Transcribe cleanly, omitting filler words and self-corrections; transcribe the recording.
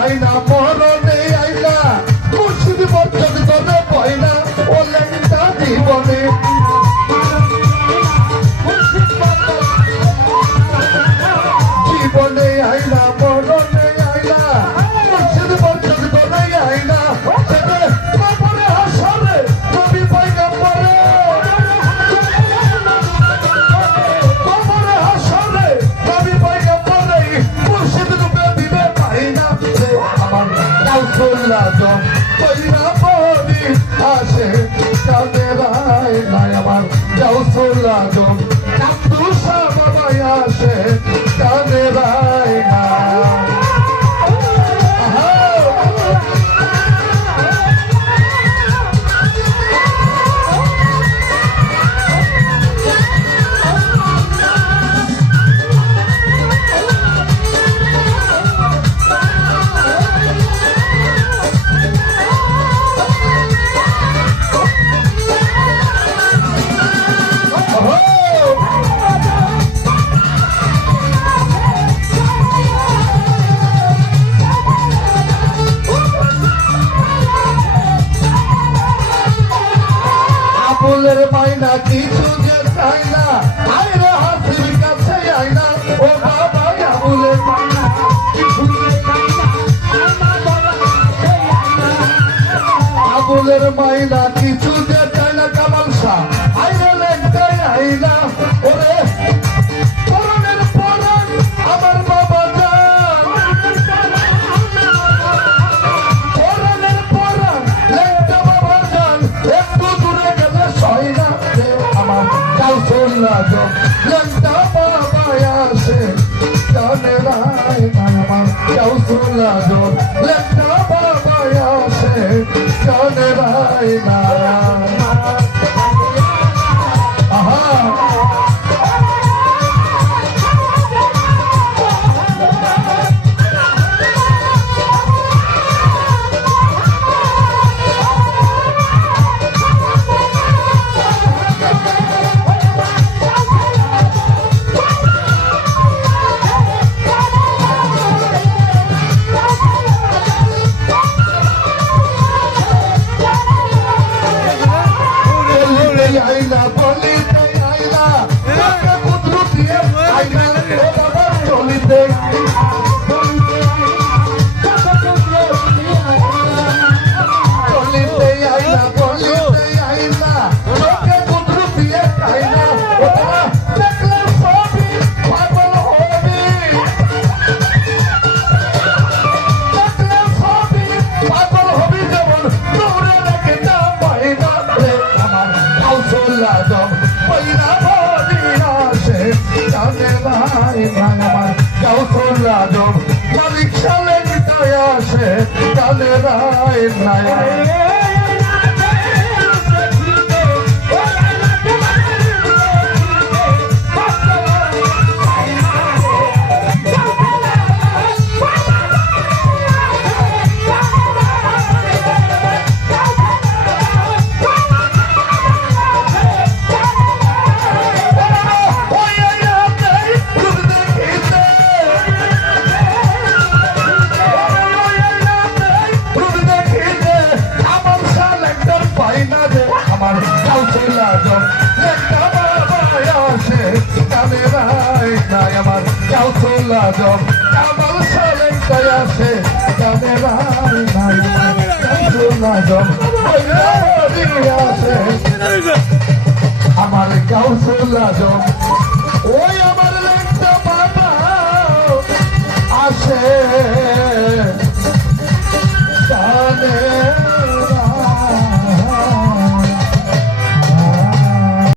আইনা মরণে আইনা মুর্শিদ বর্জন করে পয়না ও লেঙ্গা জীবনে জীবনে আইনা মরণে আইনা মুর্শিদ বর্জন করে আইনা তারপরে হাসরে নবী পয়গম্বরে তারপরে হাসরে নবী পয়গম্বরে মুর্শিদ রূপে দিবে পাইনা আমার কাউসুল্লাহ জম কইরা পড়ি আসে কানে রায় নাই আমার কাউসুল্লাহ জম কামদুসা বাবা আসে কানে রায় না ফুলের মাইনা কিছু যে চাই না আইরে হাসির কাছে আইনা ও বাবা ফুলের মাইনা কিছু যে চাই না আবুলের মাইনা কিছু যে চাই না কামাল শাহ আইরে লেখতে আইনা ওরে পরনের পরন আমার বাবা জান পরনের পরন লেখতে বাবা জান একটু দূরে গেলে সয়না আমার কাউসুল্লাহ জম লেখতে বাবা আসে জানে রায় আমার কাউসুল্লাহ জম লেখতে বাবা আসে জানে রায় না আইনা বলিতে আইনা কুদরতি আইনা ও বাবা চলিতে চলিতে আইনা বলিতে আইনা লোকে কুদরতি আইনা ও বাবা দেখলে সবই পাগল হবি দেখলে সবই পাগল হবি যেমন দৌড়ে দেখে না পাইনা আমার কাউসুল্লাহ জম কইরা পড়ি আসে জানে ভাই ভাই আমার কাউসুল্লাহ জম পরীক্ষা লেখতে আসে জানে ভাই নাই আমার কাউসুল্লাহ জম লেখতে বাবা আসে কানে রায় নাই আমার কাউসুল্লাহ জম কামাল শাহ লেখতে আসে কানে রায় নাই কাউসুল্লাহ জম আসে আমার কাউসুল্লাহ জম